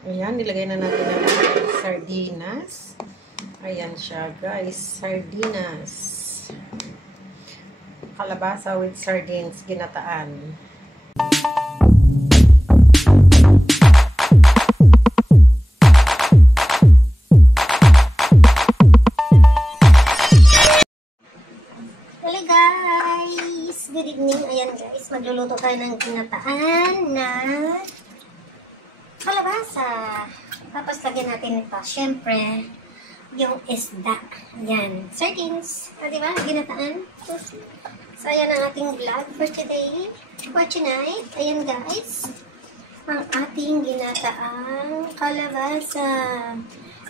Ayan, nilagay na natin ang sardinas. Ayan siya, guys. Sardinas. Kalabasa with sardines, ginataan. Hello guys! Good evening. Ayan guys, magluluto tayo ng ginataan na kalabasa. Tapos lagyan natin ito, syempre, yung isda. Ayan, sardines. O, diba? Ginataan. So, ayan ang ating vlog for today. For tonight. Ayan guys, ang ating ginataang kalabasa.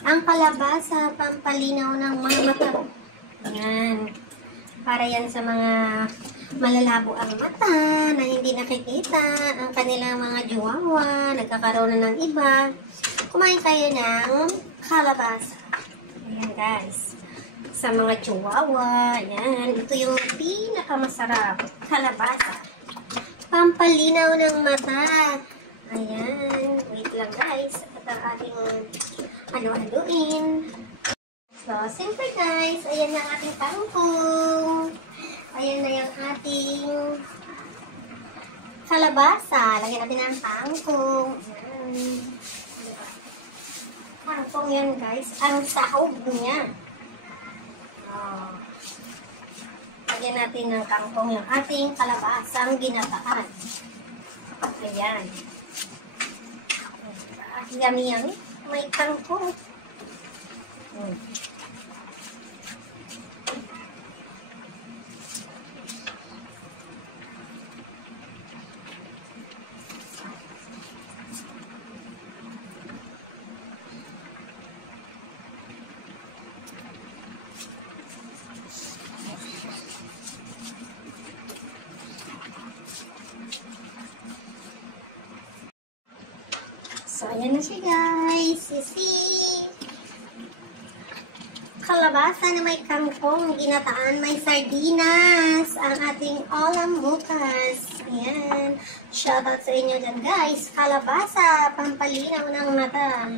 Ang kalabasa, pampalinaw ng mga mata. Ayan. Para yan sa mga malalabo ang mata, na hindi nakikita ang kanilang mga juwawa, nagkakaroon na ng iba. Kumain tayo ng kalabasa. Ayan guys. Sa mga juwawa, ayan. Ito yung pinakamasarap. Kalabasa. Pampalinaw ng mata. Ayan. Wait lang guys. At ang ating ano-anuin. So, simple guys. Ayan na ang ating kangkong. Ayan na yung ating kalabasa. Lagyan natin ang kangkong. Ayan. Kangkong yan guys. Ang sahog niya. Oh. Lagyan natin ng kangkong yung ating kalabasang ginataan. Ayan. Yummy yummy. May kangkong. So, ayan na siya guys. See? Kalabasa na may kangkong, ginataan, may sardinas. Ang ating ulam bukas. Ayan. Shoutout sa inyo dyan guys. Kalabasa, pampalinaw ng mata.